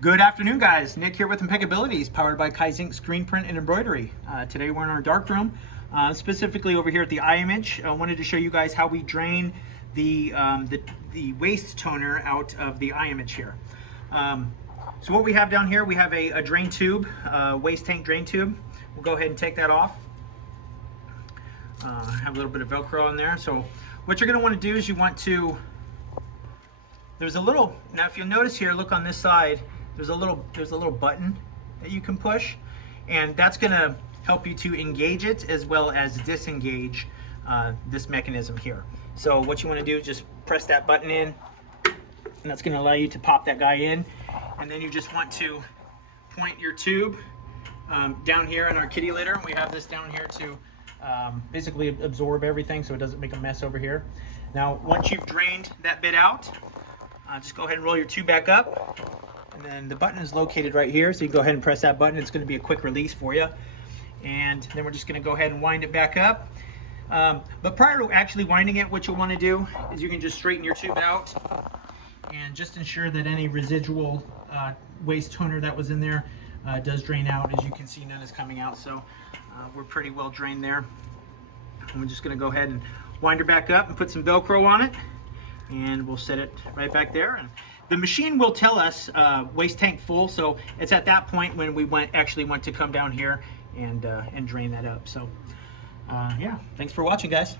Good afternoon, guys. Nick here with Impeccabilities, powered by Kaizink Screen Print and Embroidery. Today we're in our darkroom, specifically over here at the eye image. I wanted to show you guys how we drain the waste toner out of the eye image here. So what we have down here, we have a drain tube, waste tank drain tube. We'll go ahead and take that off. Have a little bit of Velcro on there. So what you're going to want to do is you want to, there's a little, now if you'll notice here, look on this side, there's a little button that you can push, and that's going to help you to engage it as well as disengage this mechanism here. So what you want to do is just press that button in, and that's going to allow you to pop that guy in, and then you just want to point your tube down here in our kitty litter. We have this down here to basically absorb everything so it doesn't make a mess over here. Now once you've drained that bit out, just go ahead and roll your tube back up, and then the button is located right here, so you can go ahead and press that button. It's going to be a quick release for you, and then we're just going to go ahead and wind it back up. But prior to actually winding it, what you'll want to do is you can just straighten your tube out and just ensure that any residual waste toner that was in there does drain out. As you can see, none is coming out, so we're pretty well drained there. And we're just going to go ahead and wind her back up and put some Velcro on it, and we'll set it right back there. And the machine will tell us waste tank full, so it's at that point when we actually want to come down here and drain that up. So yeah, thanks for watching, guys.